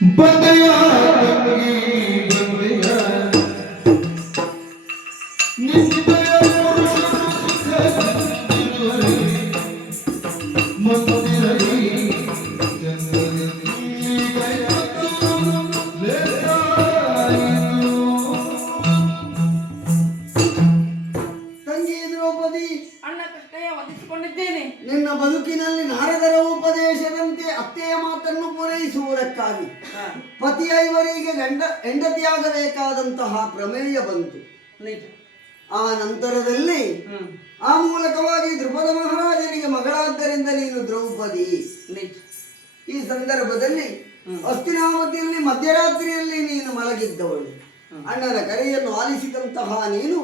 ಬಂದೆಯ ತಂಗಿ ಬಂದೆಯ ನಿಂದೆಯ ಮಂದಿರಲಿ ತಂಗಿ ದ್ರೌಪದಿ, ಅಣ್ಣ ಕೃಷ್ಣಯ್ಯ ವಧಿಸಿಕೊಂಡಿದ್ದೇನೆ. ನಿನ್ನ ಬದುಕಿನಲ್ಲಿ ನಾರದರ ಉಪದೇಶದಂತೆ ಅತ್ತೆಯ ಮಾತನ್ನು ಪೂರೈಸುವುದಕ್ಕಾಗಿ ಪತಿಯ ಇವರಿಗೆ ಹೆಂಡತಿಯಾಗಬೇಕಾದಂತಹ ಪ್ರಮೇಯ ಬಂತು. ನಿಜ. ಆ ನಂತರದಲ್ಲಿ ಆ ಮೂಲಕವಾಗಿ ದ್ರುಪದ ಮಹಾರಾಜನಿಗೆ ಮಗಳಾದ್ದರಿಂದ ನೀನು ದ್ರೌಪದಿ. ನಿಜ. ಈ ಸಂದರ್ಭದಲ್ಲಿ ಹಸ್ತಿನಾವತಿಯಲ್ಲಿ ಮಧ್ಯರಾತ್ರಿಯಲ್ಲಿ ನೀನು ಮಲಗಿದ್ದವಳು. ಅಣ್ಣನ ಕರೆಯನ್ನು ಆಲಿಸಿದಂತಹ ನೀನು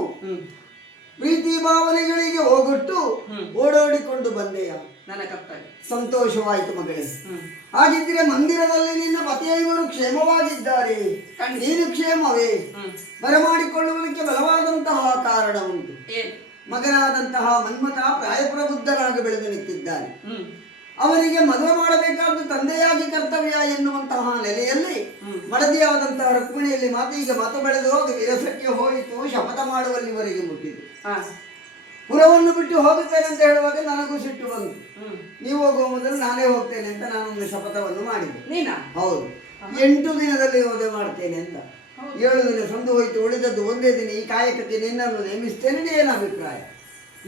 ಪ್ರೀತಿ ಭಾವನೆಗಳಿಗೆ ಹೋಗೊಟ್ಟು ಓಡೋಡಿಕೊಂಡು ಬಂದೆಯ. ನನ್ನ ಕರ್ತವ್ಯ. ಸಂತೋಷವಾಯಿತು ಮಗಳೇ. ಹಾಗಿದ್ರೆ ಮಂದಿರದಲ್ಲಿ ನಿನ್ನ ಪತಿಯವರು ಕ್ಷೇಮವಾಗಿದ್ದಾರೆ, ನೀನು ಕ್ಷೇಮವೇ? ಬರಮಾಡಿಕೊಳ್ಳುವುದಕ್ಕೆ ಬಲವಾದಂತಹ ಕಾರಣ ಉಂಟು. ಮಗನಾದಂತಹ ಮನ್ಮಥ ಪ್ರಾಯಪ್ರಬುದ್ಧನಾಗಿ ಬೆಳೆದು ನಿಂತಿದ್ದಾನೆ. ಅವರಿಗೆ ಮದುವೆ ಮಾಡಬೇಕಾದ ತಂದೆಯಾಗಿ ಕರ್ತವ್ಯ ಎನ್ನುವಂತಹ ನೆಲೆಯಲ್ಲಿ ಮಡದಿಯಾದಂತಹ ರುಕ್ಮಿಣಿಯಲ್ಲಿ ಈಗ ಮತ ಬೆಳೆದು ಹೋಗಿ ವಿರಸಕ್ಕೆ ಹೋಯಿತು. ಶಪಥ ಮಾಡುವಲ್ಲಿವರೆಗೆ ಮುಟ್ಟಿದೆ. ಪುರವನ್ನು ಬಿಟ್ಟು ಹೋಗುತ್ತೇನೆ ಅಂತ ಹೇಳುವಾಗ ನನಗೂ ಸಿಟ್ಟು ಬಂತು. ನೀವು ಹೋಗುವ ಮೊದಲು ನಾನೇ ಹೋಗ್ತೇನೆ ಅಂತ ನಾನೊಂದು ಶಪಥವನ್ನು ಮಾಡಿದೆ. ಹೌದು, 8 ದಿನದಲ್ಲಿ ಮದುವೆ ಮಾಡ್ತೇನೆ ಅಂತ. 7 ದಿನ ಸಂದು ಹೋಯ್ತು, ಉಳಿದದ್ದು ಒಂದೇ ದಿನ. ಈ ಕಾಯಕಕ್ಕೆ ನಿನ್ನನ್ನು ನೇಮಿಸ್ತೇನೆ. ಏನು ಅಭಿಪ್ರಾಯ?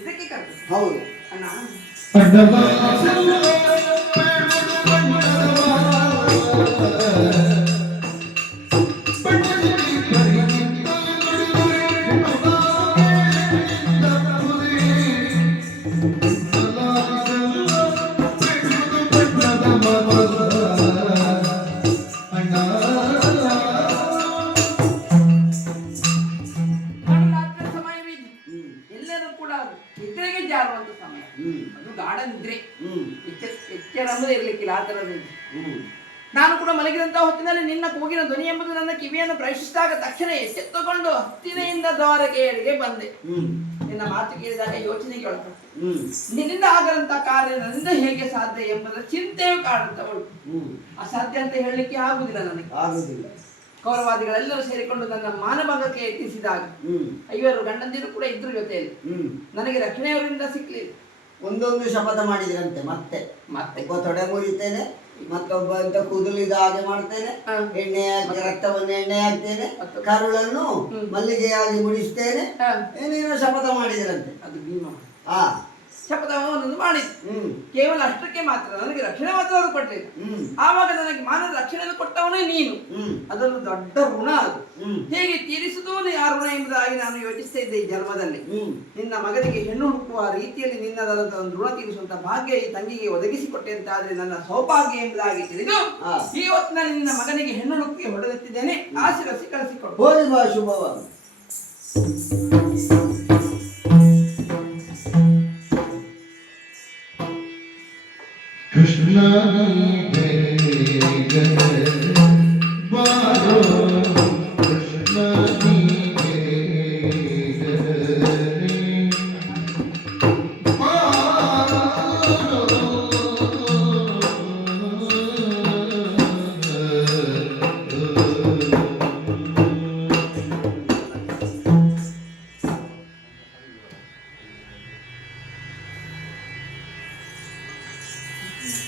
ಇದಕ್ಕೆ ಕರ್ತವ್ಯ. ಹೌದು ಅಣ್ಣ. ಎಲ್ಲರೂ ಕೂಡ ನಿದ್ರೆಗೆ ಜಾರುವಂತ ಸಮಯ. ಅದು ಗಾಢ ನಿದ್ರೆ. ಎಚ್ಚರ ಅನ್ನೋದು ಇರ್ಲಿಕ್ಕಿಲ್ಲ. ಆ ತರದ ನಾನು ಕೂಡ ಮಲಗಿದಂತಹ ಹೊತ್ತಿನಲ್ಲಿ ನಿನ್ನ ಕೂಗಿನ ಧ್ವನಿ ಎಂಬುದು ನನ್ನ ಕಿವಿಯನ್ನು ಪ್ರವೇಶಿಸಿದಾಗ ತಕ್ಷಣ ಎಚ್ಚೆತ್ತುಕೊಂಡು ಹತ್ತಿನೆಯಿಂದ ದ್ವಾರಕೆಯರಿಗೆ ಬಂದೆ. ನಿನ್ನ ಮಾತು ಕೇಳಿದಾಗ ಯೋಚನೆಗೆ ಒಳಪಟ್ಟೆ. ನಿನ್ನಿಂದ ಆಗದಂತ ಕಾರ್ಯ ನನ್ನಿಂದ ಹೇಗೆ ಸಾಧ್ಯ ಎಂಬುದರ ಚಿಂತೆಯೂ ಕಾಡುತ್ತವಳು. ಅಸಾಧ್ಯ ಅಂತ ಹೇಳಲಿಕ್ಕೆ ಆಗುದಿಲ್ಲ ನನಗೆ. ಆಗುದಿಲ್ಲ. ಕೌರವಾದಿಗಳೆಲ್ಲರೂ ಸೇರಿಕೊಂಡು ನನ್ನ ಮಾನಭಂಗಕ್ಕೆ ಯತ್ನಿಸಿದಾಗ 5 ಗಂಡಂದಿರು ಕೂಡ ಇದ್ರು ಜೊತೆಯಲ್ಲಿ. ನನಗೆ ರಕ್ಷಣೆಯವರಿಂದ ಸಿಕ್ಲಿಲ್ಲ. ಒಂದೊಂದು ಶಪಥ ಮಾಡಿದ್ರಂತೆ. ಮತ್ತೆ ಒಬ್ಬ ತೊಡೆ ಮುರಿತೇನೆ, ಮತ್ತೊಬ್ಬ ಅಂತ ಕೂದಲಿದ ಹಾಗೆ ಮಾಡ್ತೇನೆ, ಎಣ್ಣೆ ಹಾಕಿ ರಕ್ತವನ್ನು ಎಣ್ಣೆ ಹಾಕ್ತೇನೆ, ಕರುಳನ್ನು ಮಲ್ಲಿಗೆಯಾಗಿ ಮುಡಿಸ್ತೇನೆ, ಏನೇನೋ ಶಪಥ ಮಾಡಿದ್ರಂತೆ. ಅದು ಭೀಮ ಶಪಥವನ್ನು ಮಾಡಿದ್ದು. ಕೇವಲ ಅಷ್ಟಕ್ಕೆ ಮಾತ್ರ, ನನಗೆ ರಕ್ಷಣೆ ಮಾತ್ರ ಅವರು ಕೊಡ್ಲಿಲ್ಲ. ಆವಾಗ ನನಗೆ ಮಾನವ ರಕ್ಷಣೆಯನ್ನು ಕೊಟ್ಟವನೇ ನೀನು. ಅದೊಂದು ದೊಡ್ಡ ಋಣ. ಅದು ಹೇಗೆ ತೀರಿಸುವುದು ಆ ಋಣ ಎಂಬುದಾಗಿ ನಾನು ಯೋಚಿಸ್ತಾ ಇದ್ದೆ ಈ ಜನ್ಮದಲ್ಲಿ. ನಿನ್ನ ಮಗನಿಗೆ ಹೆಣ್ಣು ಹುಡುಕುವ ರೀತಿಯಲ್ಲಿ ನಿನ್ನದಂತ ಒಂದು ಋಣ ತೀರಿಸುವಂತ ಭಾಗ್ಯ ಈ ತಂಗಿಗೆ ಒದಗಿಸಿಕೊಟ್ಟೆ ಅಂತ ಆದ್ರೆ ನನ್ನ ಸೌಭಾಗ್ಯ ಎಂಬುದಾಗಿ ತಿಳಿದು ಈ ಹೊತ್ತಿನಲ್ಲಿ ನಿನ್ನ ಮಗನಿಗೆ ಹೆಣ್ಣು ಹುಡುಕಿಗೆ ಹೊಡೆದೆತ್ತಿದ್ದೇನೆ. ಆಶೀರ್ವಸಿ ಕಳಿಸಿಕೊಡು. ಶುಭವಾದ Krishna